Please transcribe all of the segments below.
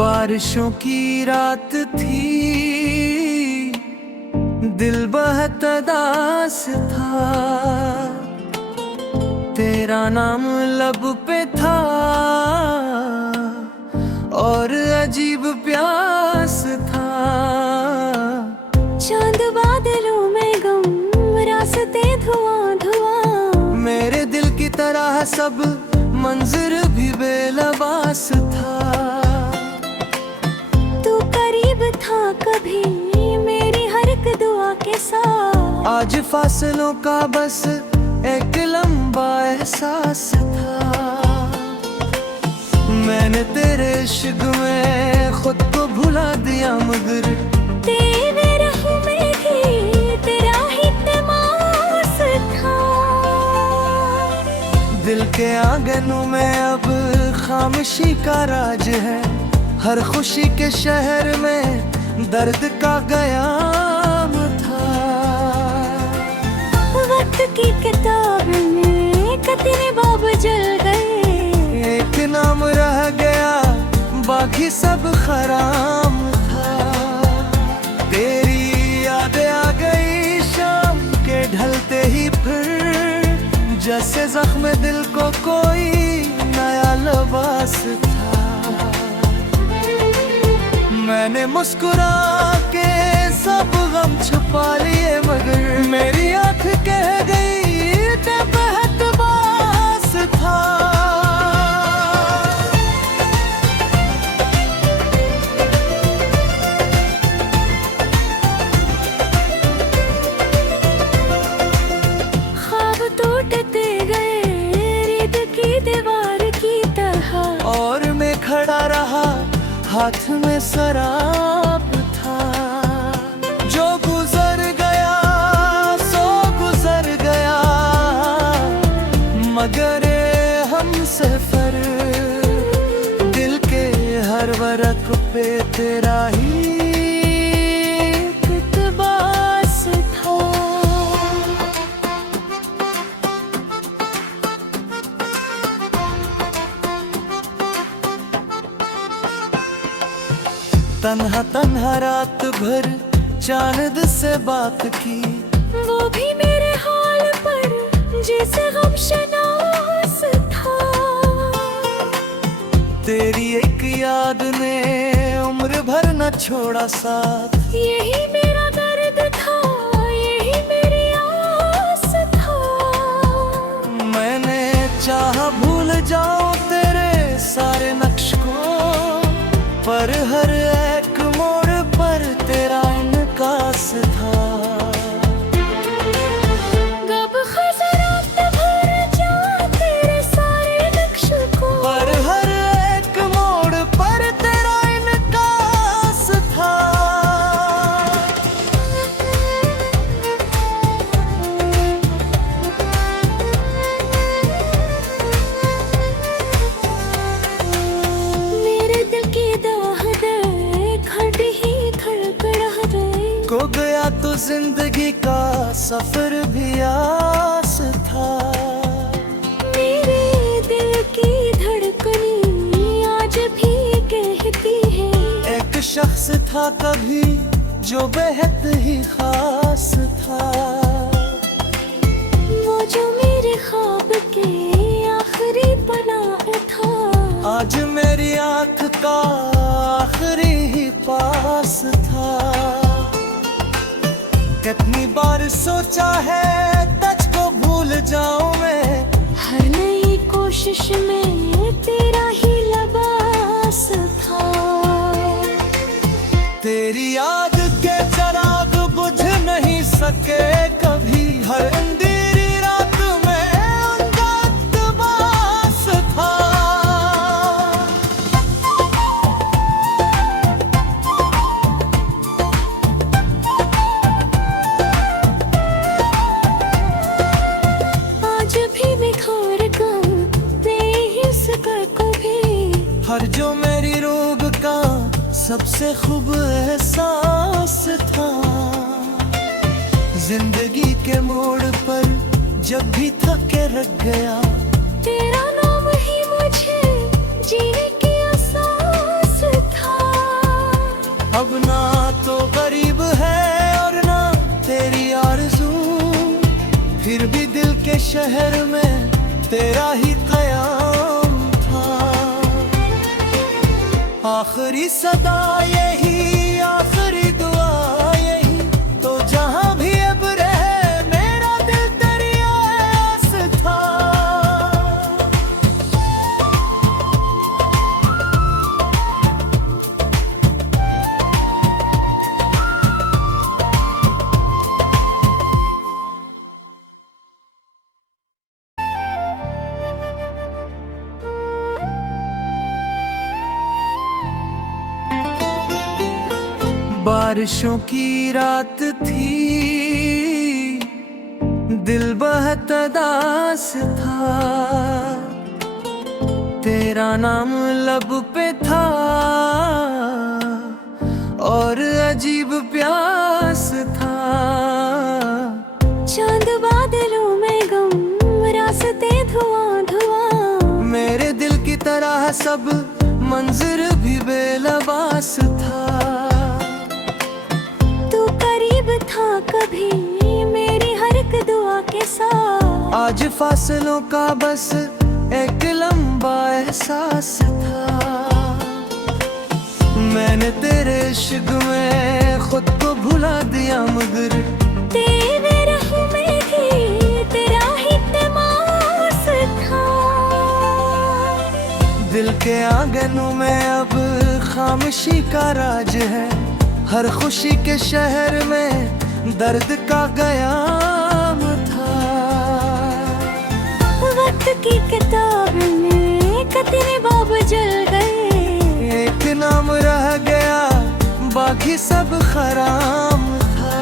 बारिशों की रात थी, दिल बहुत उदास था। तेरा नाम लब पे था और अजीब प्यास था। चांद बादलों में गम, रास्ते धुआं धुआं। मेरे दिल की तरह सब मंजर भी बेलबास था। तू करीब था कभी मेरी हर एक दुआ के साथ। आज फासलों का बस एक लंबा एहसास था। मैंने तेरे इश्क में खुद को भुला दिया, मगर तेरे राह में भी तेरा ही तमास था। दिल के आंगनों में अब खामोशी का राज है। हर खुशी के शहर में दर्द का क़याम था। वक्त की किताब में कितने बाब जल गए। एक नाम रह गया, बाकी सब खराम था। तेरी यादें आ गई शाम के ढलते ही, फिर जैसे जख्म दिल को कोई नया लिबास था। मैंने मुस्कुरा के सब गम छुपा लिए, मगर मेरी आँख कह गई ते बहुत बास था। ख्वाब टूटते गए रेत की दीवार की तरह, और मैं खड़ा रहा हाथ में शराब था। जो गुजर गया सो गुजर गया, मगर हम सफर दिल के हर वरक पे तेरा ही इक़्तिबास था। तन्हा तन्हा रात भर चांद से बात की, वो भी मेरे हाल पर जैसे गम शनास था। तेरी एक याद ने उम्र भर न छोड़ा साथ। यही मेरा दर्द था, यही मेरी आस था। मैंने चाहा भूल जाऊं तेरे सारे नक्श को, पर हर एक मोड़ पर तेरा इनकास था। कब खज़रात भर जाऊं तेरे सारे नक्श को, पर हर एक मोड़ पर तेरा इनकास था। मेरे दिल की को गया तो जिंदगी का सफर भी आस था। मेरे दिल की धड़कनी आज भी कहती है, एक शख्स था कभी जो बेहद ही खास था। वो जो मेरे ख्वाब के आखिरी पनाह था। आज मेरी आँख का आखिरी ही पास था। कितनी बार सोचा है तुझको भूल जाऊं मैं, हर नई कोशिश में तेरा ही लिबास था। तेरी याद के चिराग बुझ नहीं सके कभी, हर अंधेरी रात में उनका इक़्तिबास था। हर जो मेरी रोग का सबसे खूब एहसास था। जिंदगी के मोड़ पर जब भी थके रख गया, तेरा नाम ही मुझे जीने की एहसास था। फिर भी दिल के शहर में तेरा ही कयाम था। आखिरी सदा यही, आखिरी दुआ यही, तो जहां भी अब रहे मेरा दिल तेरी आस था। बारिशों की रात थी, दिल बहुत उदास था, तेरा नाम लब पे था और अजीब प्यास था। चांद बादलों में गम, रास्ते धुआं धुआं, मेरे दिल की तरह सब मंजर भी बेलबास था। था कभी मेरी हर एक दुआ के साथ, आज फासलों का बस एक लंबा एहसास था। मैंने तेरे इश्क में खुद को भुला दिया, मगर तेरे राह में भी तेरा ही तमास था। दिल के आंगनों में अब खामोशी का राज है, हर खुशी के शहर में दर्द का कयाम था। वक्त की किताब में कतरे बाब जल गए, एक नाम रह गया बाकी सब खराम था।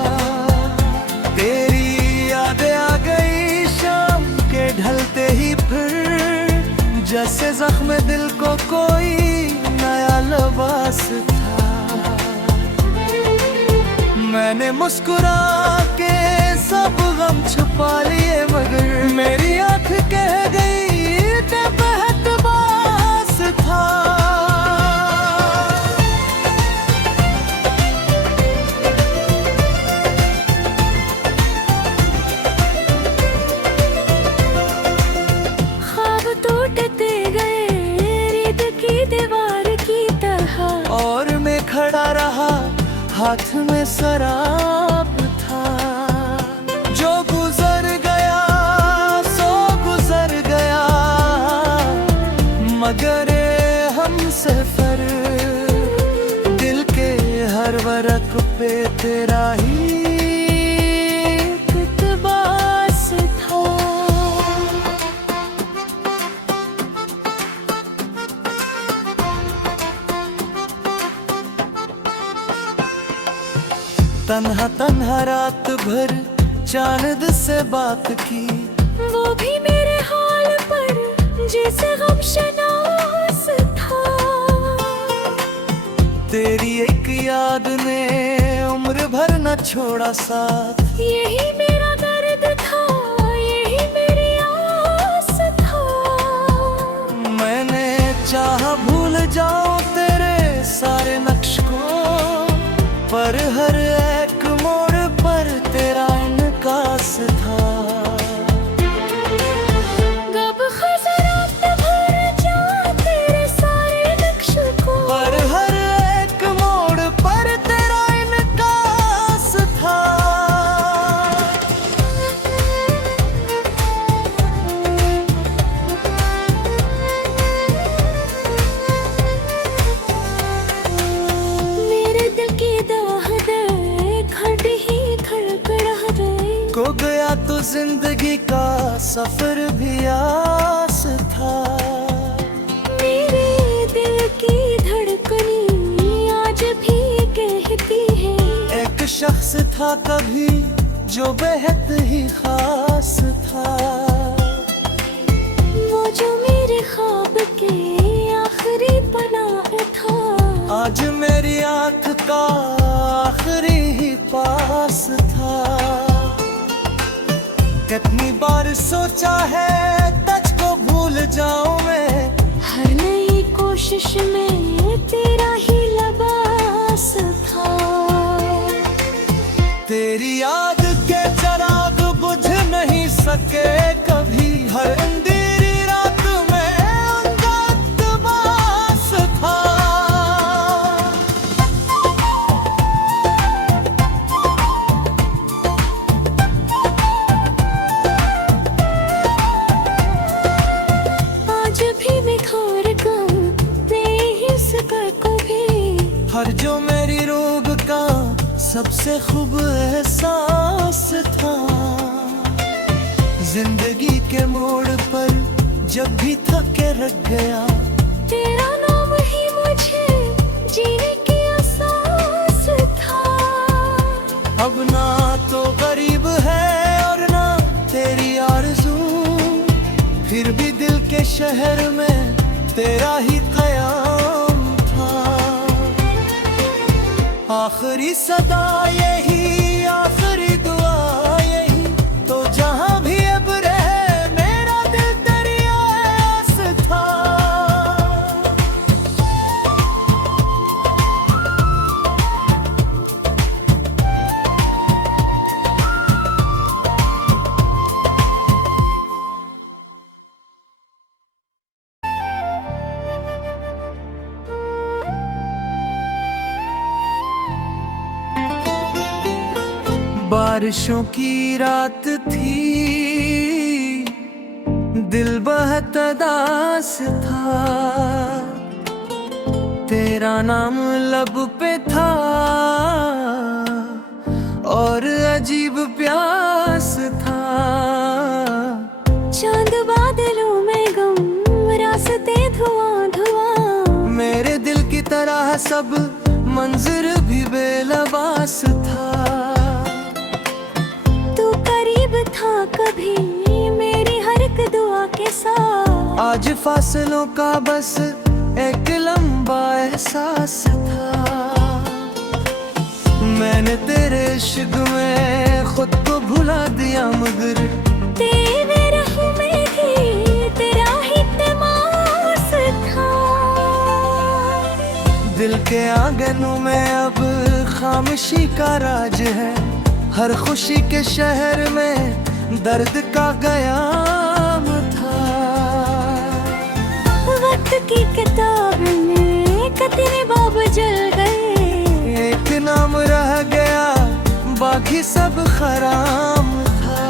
तेरी यादें आ गई शाम के ढलते ही, फिर जैसे जख्म दिल को कोई नया लिबास था। मैंने मुस्कुरा के सब गम छुपा लिए, मगर मेरी आँख कह गई ते बहुत बास था। ख्वाब टूटते गए रेत की दीवार की तरह, और मैं खड़ा रहा हाथ में शराब था। जो गुजर गया सो गुजर गया, मगर हम सफर दिल के हर वरक पे तेरा ही इक़्तिबास था। तन्हा तन्हा रात भर चांद से बात की, वो भी मेरे हाल पर जैसे गम शनास था। तेरी एक याद ने उम्र भर न छोड़ा साथ, यही मेरा दर्द था, यही मेरी आस था। मैंने चाहा भूल जाऊं तेरे सारे नक्श को, पर हर एक मोड़ पर तेरा इनकास था। गब खजरात भर जा तेरे सारे नक्श को, पर हर एक मोड़ पर तेरा इनकास था। मेरे दिल की दाह दे खड़ ही खड़क रह गई, को गया तो जिंदगी का सफर भी आस था। मेरे दिल की धड़कनी आज भी कहती है, एक शख्स था कभी जो बेहद ही खास था। वो जो मेरे ख्वाब के आखिरी पनाह था, आज मेरी आंख का आखिरी ही पास था। कितनी बार सोचा है तुझको भूल जाऊं मैं, हर नई कोशिश में तेरा ही लिबास था। तेरी याद के चिराग बुझ नहीं सके कभी। हर अंधेरी रात में उनका इक़्तिबास था। आज भी निखार कर बेहिस कर को भी। हर जो मेरी रोग का सबसे खूब एहसास था। जिंदगी के मोड़ पर जब भी थके रख गया, तेरा नाम ही मुझे जीने की एहसास था। अब ना तो गरीब है और ना तेरी आरज़ू, फिर भी दिल के शहर में तेरा ही क़याम था। आखिरी सदा यही, आखिरी दुआ यही, तो जहां भी अब रहे मेरा दिल तेरी आस था। बारिशों की रात थी, दिल बहुत उदास था। तेरा नाम लब पे था और अजीब प्यास था। चांद बादलों में गम, रास्ते धुआं धुआं। मेरे दिल की तरह सब मंजर भी बेलबास था। तू करीब था कभी मेरी हर एक दुआ के साथ। आज फासलों का बस एक लंबा एहसास था। मैंने तेरे इश्क में खुद को भुला दिया, मगर तेरे राह में भी तेरा ही तमास था। दिल के आंगनों में अब खामोशी का राज है। हर खुशी के शहर में दर्द का कयाम था। वक्त की किताब में कितने बाब जल गए। एक नाम रह गया, बाकी सब खराम था।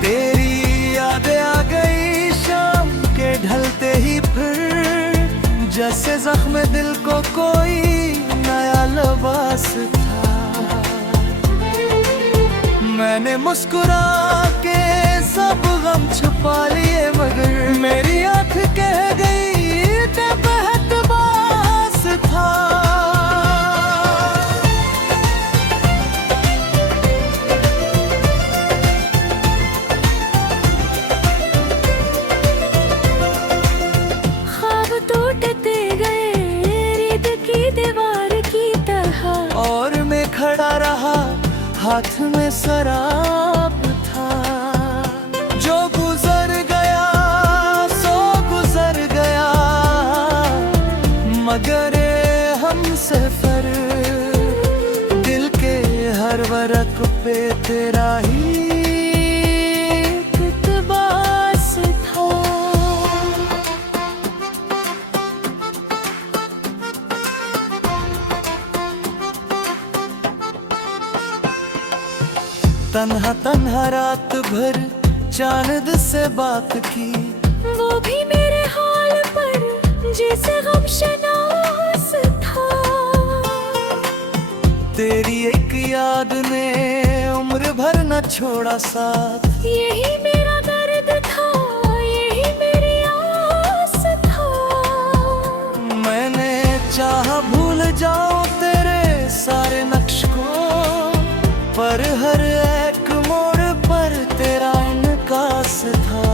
तेरी यादें आ गई शाम के ढलते ही, फिर जैसे जख्म दिल को कोई नया लिबास था। मैंने मुस्कुरा के सब गम छुपा लिए, मगर मेरी आँख कह गई ते बहुत बास था। ख्वाब टूटते गए रेत की दीवार की तरह। और मैं खड़ा रहा, हाथ में शराब था। जो गुजर गया सो गुजर गया, मगर हम सफर दिल के हर वरक पे तेरा ही इक़्तिबास था। तन्हा तन्हा रात भर चांद से बात की, वो भी मेरे हाल पर जैसे गम शनास था। तेरी एक याद ने उम्र भर न छोड़ा साथ। यही मेरा दर्द था, यही मेरी आस था। मैंने चाहा भूल जाऊं तेरे सारे नक्श को, पर हर एक मोड़ पर तेरा इनकास था।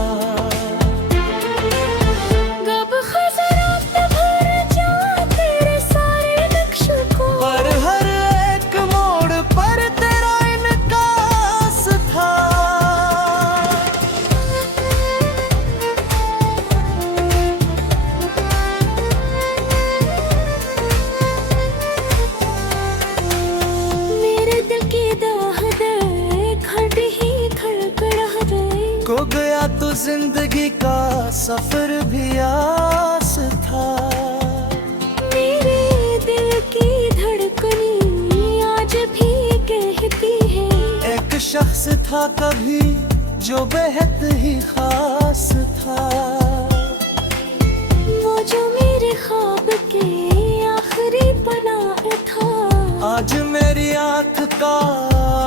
गब खजरात भर जा तेरे सारे नक्श को, पर हर एक मोड़ पर तेरा इनकास था। मेरे दिल की दाह दर्द खो गया तो जिंदगी का सफर भी आस था। मेरे दिल की धड़कनी आज भी कहती है, एक शख्स था कभी जो बेहद ही खास था। वो जो मेरे ख्वाब के आखिरी पनाह था, आज मेरी आंख का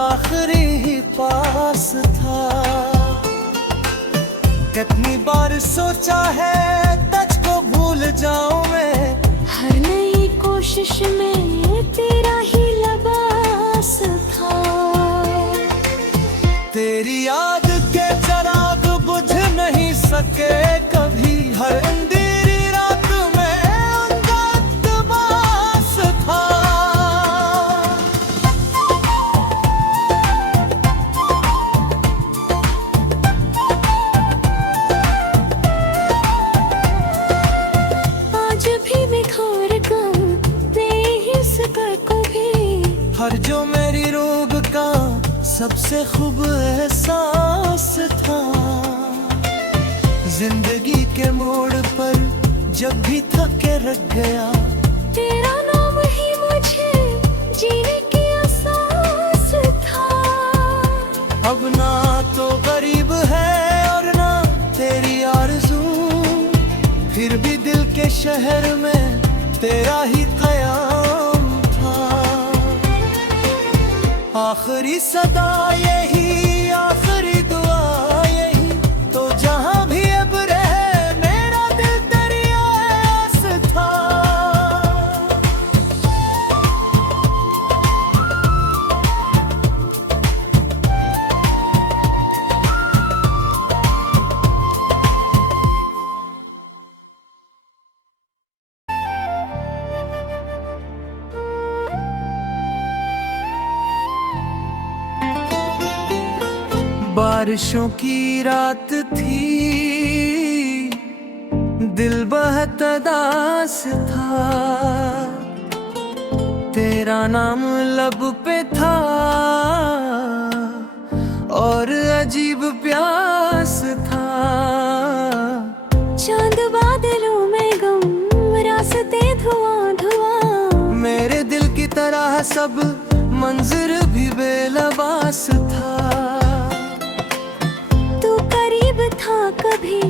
आखिरी ही पास था। कितनी बार सोचा है तुझको भूल जाऊं मैं, हर नई कोशिश में तेरा ही लिबास था। तेरी याद के चिराग बुझ नहीं सके कभी, हर अंधेरी रात में उनका इक़्तिबास था। आज भी बिखर कर बेहिस्सा को भी, हर जो मेरी रोग का सबसे खूब एहसास था। जिंदगी के मोड़ पर जब भी थके रख गया, तेरा नाम ही मुझे जीने की एहसास था। अब ना तो गरीब है और ना तेरी आरज़ू, फिर भी दिल के शहर में तेरा ही क़याम था। आखिरी सदा यही, आखिरी दुआ यही, तो जहां भी अब रहे मेरा दिल तेरी आस था। बारिशों की रात थी, दिल बहुत उदास था। तेरा नाम लब पे था और अजीब प्यास था। चांद बादलों में गम, रास्ते धुआं धुआं, मेरे दिल की तरह सब मंजर भी बेलबास था। तू करीब था कभी